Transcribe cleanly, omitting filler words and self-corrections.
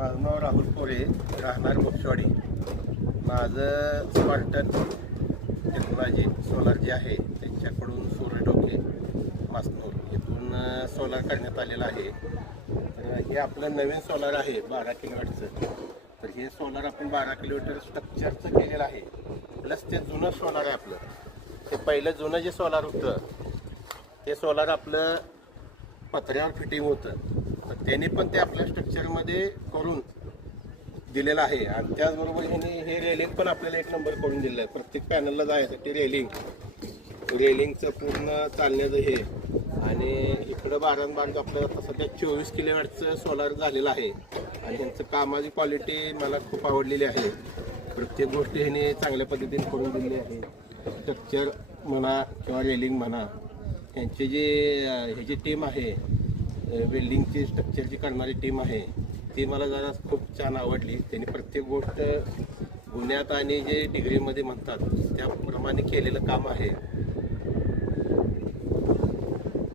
माझं नाव राहुल पोरे, राहणार मोक्षवाडी. माझं स्पार्टन टेक्नॉलॉजी सोलार जे आहे त्यांच्याकडून सूर्य डोके मासनूर इथून सोलार करण्यात आलेलं आहे. तर हे आपलं नवीन सोलार आहे 12 किलोवॅटचं. तर हे सोलार आपण 12 किलोमीटर स्ट्रक्चरचं केलेलं आहे. प्लस ते जुनं सोलार आहे आपलं. ते पहिलं जुनं जे सोलार होतं ते सोलार आपलं पत्र्यावर फिटिंग होतं. तर त्याने पण ते आपल्या स्ट्रक्चरमध्ये करून दिलेलं आहे. आणि त्याचबरोबर ह्याने हे रेलिंग पण आपल्याला एक नंबर करून दिलेलं आहे. प्रत्येक पॅनलला जायसाठी रेलिंगचं पूर्ण चालण्याचं हे. आणि इकडं 12 आपलं आता सध्या 24 किलोवॅटचं सोलार झालेलं आहे. आणि ह्यांचं कामाची क्वालिटी मला खूप आवडलेली आहे. प्रत्येक गोष्ट ह्याने चांगल्या पद्धतीने करून दिलेली आहे. स्ट्रक्चर म्हणा किंवा रेलिंग म्हणा, यांची ह्याची टीम आहे, वेल्डिंगची स्ट्रक्चरची करणारी टीम आहे, ती मला जरा खूप छान आवडली. त्यांनी प्रत्येक गोष्ट गुन्ह्यात आणि जे डिग्रीमध्ये म्हणतात त्याप्रमाणे केलेलं काम आहे.